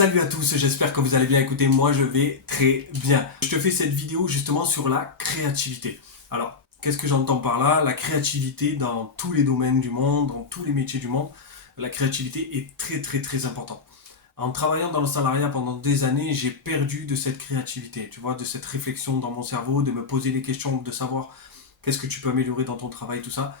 Salut à tous, j'espère que vous allez bien. Écoutez, moi je vais très bien. Je te fais cette vidéo justement sur la créativité. Alors, qu'est-ce que j'entends par là? La créativité dans tous les domaines du monde, dans tous les métiers du monde, la créativité est très importante. En travaillant dans le salariat pendant des années, j'ai perdu de cette créativité, tu vois, de cette réflexion dans mon cerveau, de me poser des questions, de savoir qu'est-ce que tu peux améliorer dans ton travail, tout ça.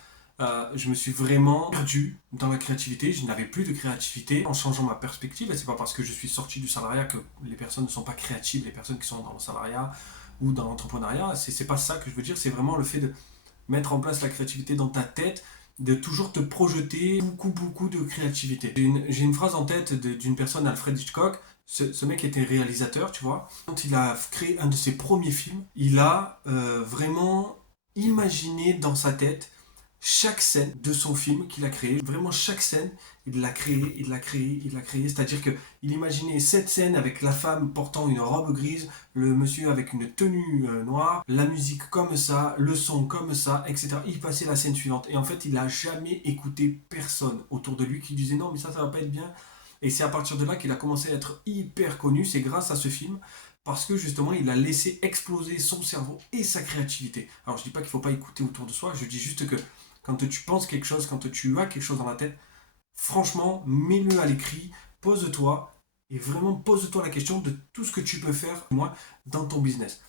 Je me suis vraiment perdu dans la créativité, je n'avais plus de créativité en changeant ma perspective, et c'est pas parce que je suis sorti du salariat que les personnes ne sont pas créatives, les personnes qui sont dans le salariat ou dans l'entrepreneuriat, c'est pas ça que je veux dire, c'est vraiment le fait de mettre en place la créativité dans ta tête, de toujours te projeter beaucoup de créativité. J'ai une phrase en tête d'une personne, Alfred Hitchcock. Ce mec était réalisateur, tu vois. Quand il a créé un de ses premiers films, il a vraiment imaginé dans sa tête chaque scène de son film qu'il a créé. Vraiment chaque scène, il l'a créé, il l'a créé, il l'a créé. C'est-à-dire que il imaginait cette scène avec la femme portant une robe grise, le monsieur avec une tenue noire, la musique comme ça, le son comme ça, etc. Il passait la scène suivante. Et en fait, il n'a jamais écouté personne autour de lui qui disait non, mais ça va pas être bien. Et c'est à partir de là qu'il a commencé à être hyper connu. C'est grâce à ce film. Parce que justement, il a laissé exploser son cerveau et sa créativité. Alors, je dis pas qu'il faut pas écouter autour de soi. Je dis juste que quand tu penses quelque chose, quand tu as quelque chose dans la tête, franchement, mets-le à l'écrit, pose-toi et vraiment pose-toi la question de tout ce que tu peux faire, moi, dans ton business.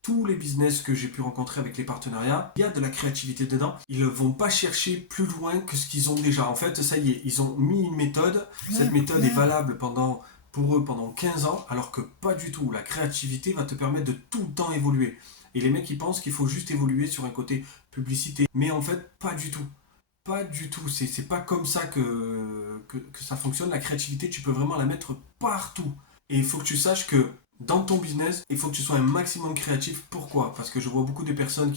Tous les business que j'ai pu rencontrer avec les partenariats, il y a de la créativité dedans. Ils ne vont pas chercher plus loin que ce qu'ils ont déjà. En fait, ça y est, ils ont mis une méthode. Cette méthode est valable pour eux pendant 15 ans, alors que pas du tout. La créativité va te permettre de tout le temps évoluer. Et les mecs, ils pensent qu'il faut juste évoluer sur un côté publicité. Mais en fait, pas du tout. Pas du tout. C'est pas comme ça que ça fonctionne. La créativité, tu peux vraiment la mettre partout. Et il faut que tu saches que dans ton business, il faut que tu sois un maximum créatif. Pourquoi? Parce que je vois beaucoup de personnes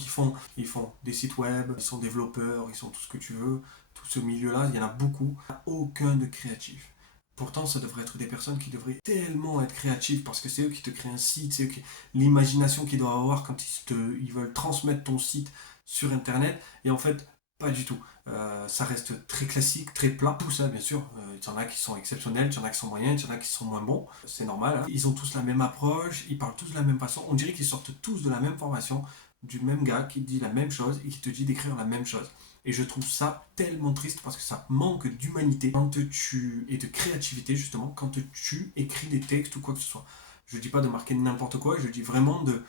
ils font des sites web, ils sont développeurs, ils sont tout ce que tu veux. Tout ce milieu-là, il y en a beaucoup. Il n'y a aucun de créatif. Pourtant, ça devrait être des personnes qui devraient tellement être créatives parce que c'est eux qui te créent un site, c'est eux qui l'imagination qu'ils doivent avoir quand ils veulent transmettre ton site sur Internet. Et en fait, pas du tout. Ça reste très classique, très plat. Tout ça, bien sûr. Il y en a qui sont exceptionnels, il y en a qui sont moyens, il y en a qui sont moins bons. C'est normal. Hein. Ils ont tous la même approche, ils parlent tous de la même façon. On dirait qu'ils sortent tous de la même formation, du même gars qui dit la même chose et qui te dit d'écrire la même chose. Et je trouve ça tellement triste parce que ça manque d'humanité et de créativité justement quand tu écris des textes ou quoi que ce soit. Je dis pas de marquer n'importe quoi, je dis vraiment de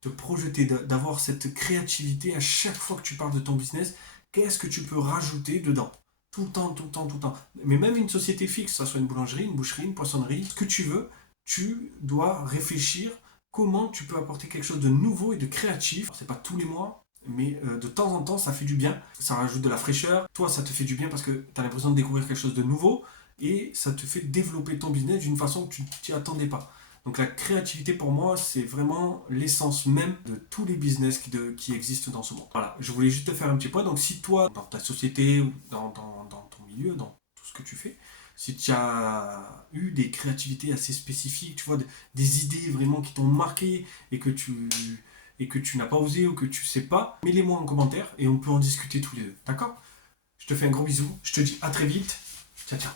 te projeter, d'avoir cette créativité à chaque fois que tu parles de ton business. Qu'est-ce que tu peux rajouter dedans? Tout le temps, tout le temps, tout le temps. Mais même une société fixe, que ce soit une boulangerie, une boucherie, une poissonnerie, ce que tu veux, tu dois réfléchir comment tu peux apporter quelque chose de nouveau et de créatif. C'est pas tous les mois, mais de temps en temps, ça fait du bien. Ça rajoute de la fraîcheur. Toi, ça te fait du bien parce que tu as l'impression de découvrir quelque chose de nouveau et ça te fait développer ton business d'une façon que tu t'y attendais pas. Donc la créativité pour moi, c'est vraiment l'essence même de tous les business qui existent dans ce monde. Voilà, je voulais juste te faire un petit point. Donc si toi, dans ta société ou dans ton milieu, dans tout ce que tu fais, si tu as eu des créativités assez spécifiques, tu vois, des idées vraiment qui t'ont marqué et que tu n'as pas osé ou que tu sais pas, mets-les-moi en commentaire et on peut en discuter tous les deux. D'accord? Je te fais un gros bisou, je te dis à très vite. Ciao, ciao.